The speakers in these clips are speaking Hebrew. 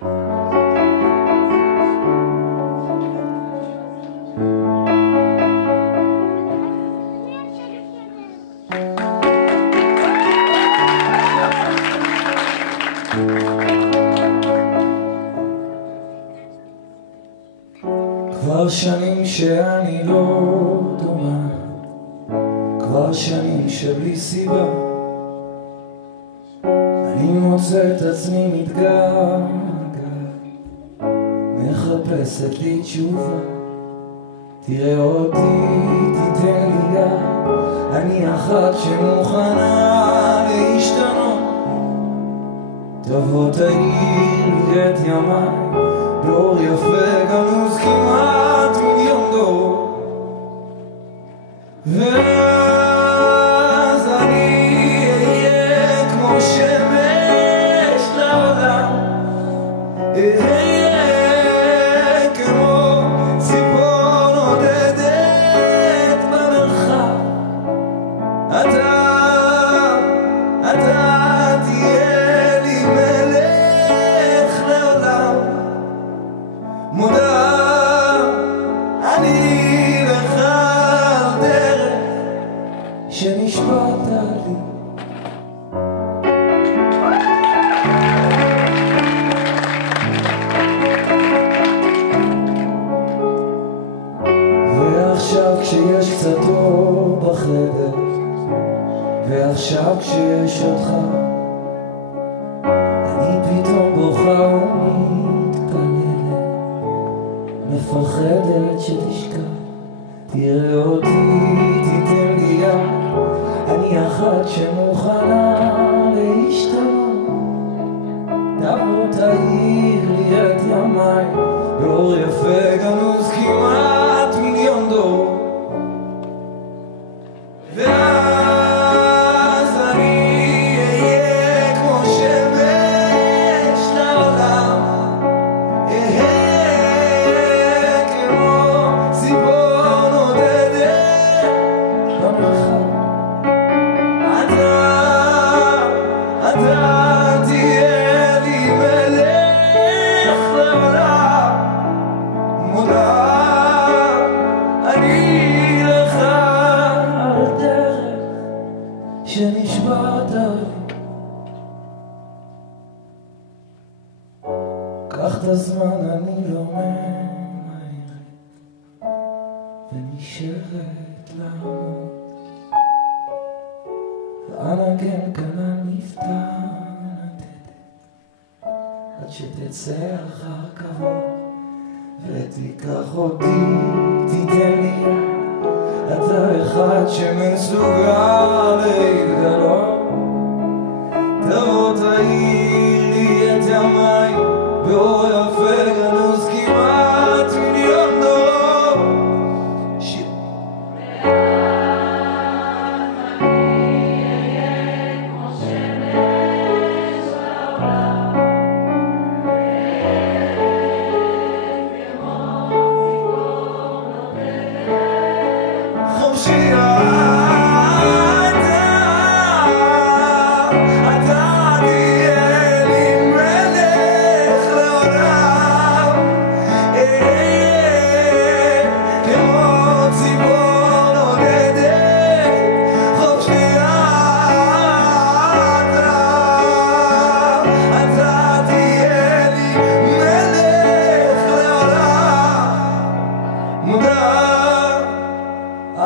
כבר שנים שאני לא דומה, כבר שנים שבלי סיבה אני מוצא את עצמי מתגעגע, מחפשת לי תשובה. תראה אותי, תיתן לי יד, אני אחת שמוכנה להשתנות. תבוא תאיר לי את ימיי באור יפה גנוז כמעט מיליון דור, ואז אני אהיה כמו שמש לעולם, אהיה כמו ציפור נודדת במרחב. אתה תהיה לי מלך לעולם, מודה אני לך על דרך שנשבעת לי. ועכשיו כשיש קצת אור בחדר, ועכשיו כשיש אותך, אני פתאום בוכה ומתפללת, מפחדת שתשכח. תראה אותי, תיתן לי יד, אני אחת שמוכנה להשתנות. תבוא תאיר לי את ימיי באור יפה גנוז כמעט מיליון דור, ואז אני אהיה כמו שמש לעולם, אהיה כמו ציפור נודדת במרחב. אתה תהיה לי מלך לעולם, מודה אני לך על דרך שנשבעת לי. קח את הזמן, אני לא ממהרת ונשארת לעמוד, ואנגן כאן המבטא נדדת עד שתצא אחר כבוד, ותיקח אותי, תיתן לי יד, אתה אחד שמסוגל להתגלות. תבוא תאיר לי את ימיי באור יפה גנוז כמעט מיליון דור,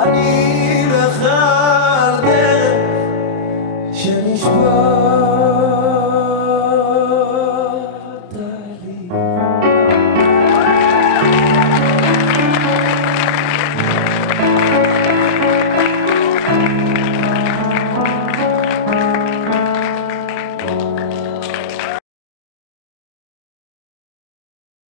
אני לך על דרך שנשבעת